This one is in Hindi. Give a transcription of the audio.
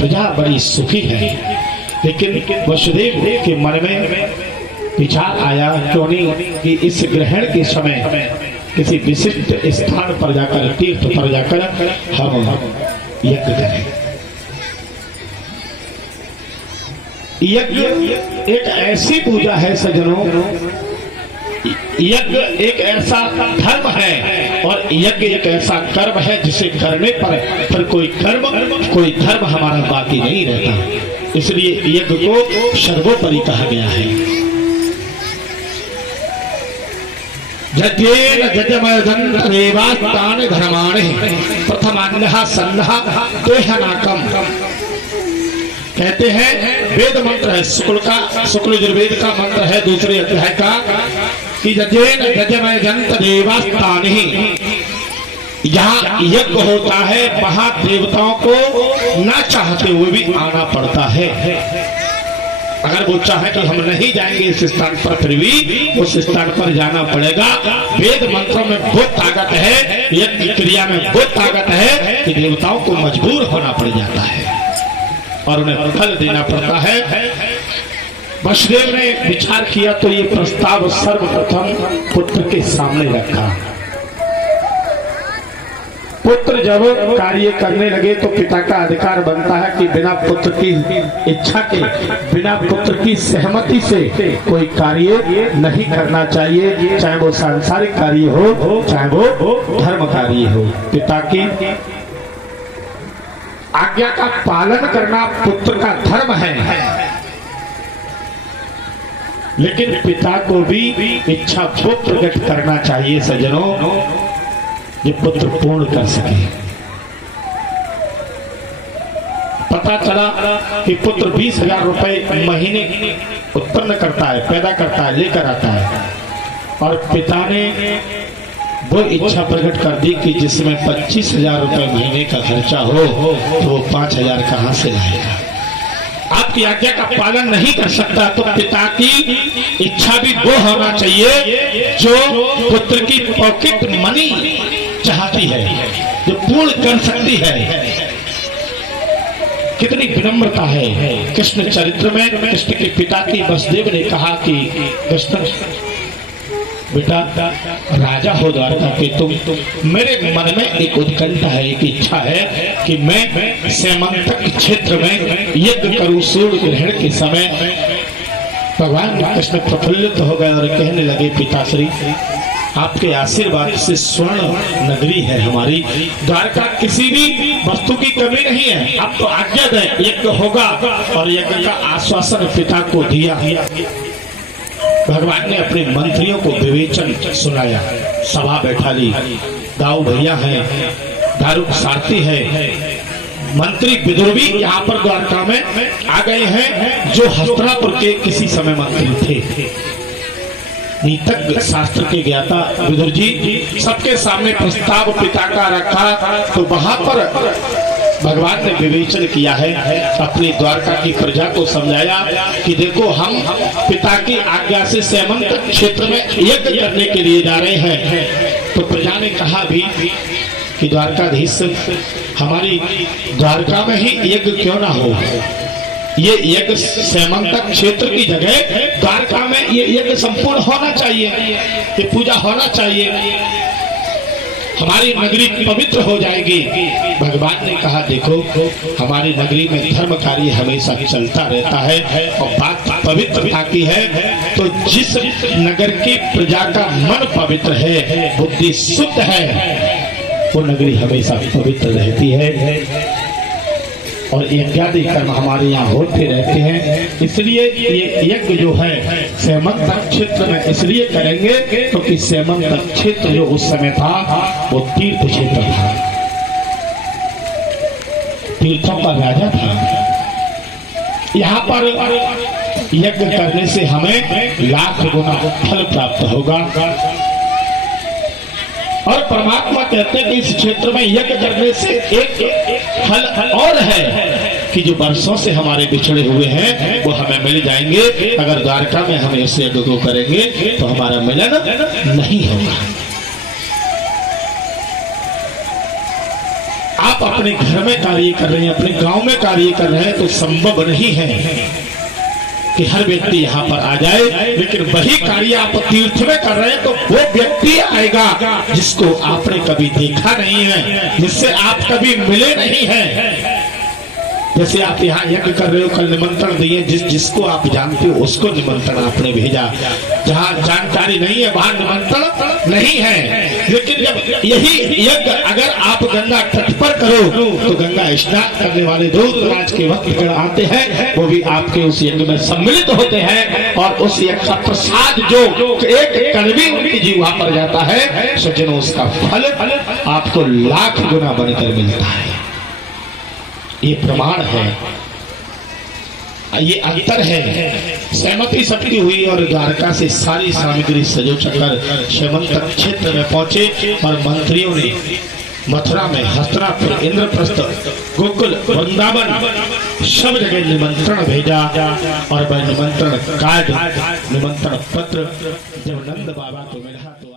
प्रजा बड़ी सुखी है। लेकिन वसुदेव के मन में विचार आया क्यों नहीं कि इस ग्रहण के समय किसी विशिष्ट स्थान पर जाकर, तीर्थ पर जाकर हम यज्ञ करें। यज्ञ एक ऐसी पूजा है सज्जनों, यज्ञ एक ऐसा धर्म है और यज्ञ एक ऐसा कर्म है जिसे करने पर कोई धर्म हमारा बाकी नहीं रहता। इसलिए यज्ञ को सर्वोपरि कहा गया है। जज्ञेन जजमयजन्त देवास्तानि धर्माणि प्रथमान्यः सन्नः देहनाकम्। कहते हैं वेद मंत्र है, शुक्ल यजुर्वेद का मंत्र है दूसरे अध्याय का कि जज्ञेन जजमयजन्त देवास्तानि। जहाँ यज्ञ होता है वहां देवताओं को न चाहते हुए भी आना पड़ता है। अगर वो चाहे कि हम नहीं जाएंगे इस स्थान पर, फिर भी उस स्थान पर जाना पड़ेगा। वेद मंत्रों में वो ताकत है, यज्ञ क्रिया में वो ताकत है कि देवताओं को मजबूर होना पड़ जाता है और उन्हें फल देना पड़ता है। वसुदेव ने विचार किया तो ये प्रस्ताव सर्वप्रथम पुत्र के सामने रखा। पुत्र जब कार्य करने लगे तो पिता का अधिकार बनता है कि बिना पुत्र की इच्छा के, बिना पुत्र की सहमति से कोई कार्य नहीं करना चाहिए, चाहे वो सांसारिक कार्य हो चाहे वो धर्म कार्य हो। पिता की आज्ञा का पालन करना पुत्र का धर्म है। लेकिन पिता को भी इच्छा वो प्रकट करना चाहिए सज्जनों ये पुत्र पूर्ण कर सके। पता चला कि पुत्र 20,000 रुपए महीने उत्पन्न करता है, पैदा करता है, लेकर आता है और पिता ने वो इच्छा प्रकट कर दी कि जिसमें 25,000 रुपए महीने का खर्चा हो तो वो 5,000 कहां से लाएगा। आपकी आज्ञा का पालन नहीं कर सकता तो पिता की इच्छा भी वो होना चाहिए जो पुत्र की पॉकेट मनी चाहती है, जो पूर्ण कर सकती है। कितनी विनम्रता है। कृष्ण चरित्र में कृष्ण के पिता की वसुदेव ने कहा कि कृष्ण बेटा राजा हो द्वारका के तुम, मेरे मन में एक उत्कंठा है, एक इच्छा है कि मैं सेमंतक क्षेत्र में यज्ञ करूं सूर्य ग्रहण के समय। भगवान कृष्ण प्रफुल्लित हो गए और कहने लगे पिताश्री आपके आशीर्वाद से स्वर्ण नगरी है हमारी, द्वारका किसी भी वस्तु की कमी नहीं है, आप तो आज्ञा दें यज्ञ होगा। और यज्ञ का आश्वासन पिता को दिया। भगवान ने अपने मंत्रियों को विवेचन सुनाया, सभा बैठा ली। दाऊ भैया है, दारुक सारथी है, मंत्री विदुर भी यहाँ पर द्वारका में आ गए हैं जो हस्तिनापुर के किसी समय मंत्री थे। नीतज्ञ शास्त्र के ज्ञाता विदुर जी सबके सामने प्रस्ताव पिता का रखा तो वहां पर भगवान ने विवेचन किया है, अपनी द्वारका की प्रजा को समझाया कि देखो हम पिता की आज्ञा से सेमंतक क्षेत्र में यज्ञ करने के लिए जा रहे हैं। तो प्रजा ने कहा भी कि द्वारकाधीश हमारी द्वारका में ही यज्ञ क्यों ना हो, ये यज्ञ सेमंतक क्षेत्र की जगह द्वारका में ये यज्ञ संपूर्ण होना चाहिए, ये पूजा होना चाहिए, हमारी नगरी पवित्र हो जाएगी। भगवान ने कहा देखो हमारी नगरी में धर्म कार्य हमेशा चलता रहता है और बात पवित्रता की है तो जिस नगर की प्रजा का मन पवित्र है, बुद्धि शुद्ध है, वो नगरी हमेशा पवित्र रहती है और यज्ञादि कर्म हमारे यहाँ होते रहते हैं। इसलिए ये यज्ञ जो है सेमंतक क्षेत्र में इसलिए करेंगे क्योंकि सेमंतक क्षेत्र जो उस समय था वो तीर्थ क्षेत्र था, तीर्थों का राजा था। यहाँ पर यज्ञ करने से हमें लाख गुना फल प्राप्त होगा और परमात्मा कहते हैं कि इस क्षेत्र में यज्ञ करने से एक फल और है कि जो वर्षों से हमारे बिछड़े हुए हैं वो हमें मिल जाएंगे। अगर द्वारका में हम इस यज्ञ को करेंगे तो हमारा मिलन नहीं होगा। आप आप अपने घर में कार्य कर रहे हैं, अपने गांव में कार्य कर रहे हैं, तो संभव नहीं है कि हर व्यक्ति यहाँ पर आ जाए। लेकिन वही कार्य आप तीर्थ में कर रहे हैं तो वो व्यक्ति आएगा जिसको आपने कभी देखा नहीं है, जिससे आप कभी मिले नहीं हैं। जैसे आप यहाँ यज्ञ कर रहे हो, कल निमंत्रण दिए, जिसको आप जानते हो उसको निमंत्रण आपने भेजा। जहाँ जानकारी नहीं है वहां निमंत्रण नहीं है। लेकिन जब यही यज्ञ अगर आप गंगा तट पर करो तो गंगा स्नान करने वाले दूरदराज के भक्त आते हैं, वो भी आपके उस यज्ञ में सम्मिलित होते हैं और उस यज्ञ का प्रसाद जो एक कड़वी उनकी जीवा पर जाता है, सज्जनों उसका फल आपको लाख गुना बनकर मिलता है। ये प्रमाण है, ये अंतर है। सहमति सबकी हुई और द्वारका से सारी सामग्री सजो चकर श्रीमंत क्षेत्र में पहुंचे और मंत्रियों ने मथुरा में हस्तिनापुर, इंद्रप्रस्थ, गोकुल, वृंदावन सब जगह निमंत्रण भेजा। और वह निमंत्रण कार्ड, निमंत्रण पत्र जब नंद बाबा को मिला तो